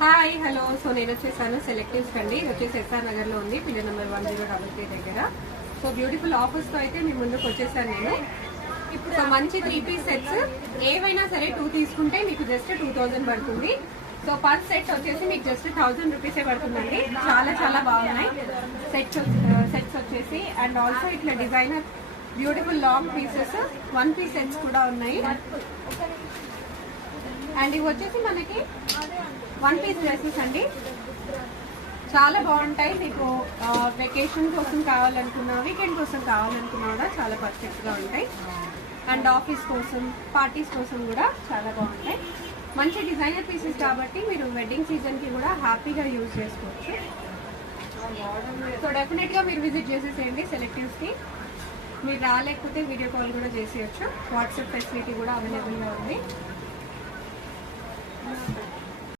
Hi hello. So నేను వచ్చేసాను సెలెక్టివ్స్ అండి. ఇది వచ్చేసి ఎస్ఆర్ నగర్ లో ఉంది, పిల్లర్ నెంబర్ 1033 దగ్గర. సో బ్యూటిఫుల్ ఆఫర్స్ తో అయితే మీ ముందుకు వచ్చేసాను నేను. ఇప్పుడు మంచి 3 పీస్ సెట్స్ ఏవైనా సరే 2 తీసుకుంటే మీకు జస్ట్ 2000 పడుతుంది. సో పర్ సెట్ వచ్చేసి మీకు జస్ట్ 1000 రూపీసే పడుతుందండి. చాలా చాలా బాగున్నాయి సెట్స్ వచ్చేసి. అండ్ ఆల్సో ఇట్లా designer beautiful long pieces 1 piece sets కూడా ఉన్నాయి. అండ్ ఇవి వచ్చేసి మనకి 1 పీస్ డ్రెస్సెస్ అండి. చాలా బాగుంటాయి. మీకు వెకేషన్ కోసం కావాలనుకున్నా, వీకెండ్ కోసం కావాలనుకున్నా కూడా చాలా పర్ఫెక్ట్ గా ఉంటాయి. అండ్ ఆఫీస్ కోసం, పార్టీస్ కోసం కూడా చాలా బాగుంటాయి. మంచి డిజైనర్ పీసెస్ కాబట్టి మీరు వెడ్డింగ్ సీజన్ కి కూడా హ్యాపీగా యూజ్ చేసుకోవచ్చు. సో డెఫినెట్ గా మీరు విజిట్ చేసేసేయండి సెలెక్టివ్స్ కి. మీరు రాలేకపోతే వీడియో కాల్ కూడా చేసేయచ్చు. వాట్సాప్ ఫెసిలిటీ కూడా అవైలబుల్ గా ఉంది.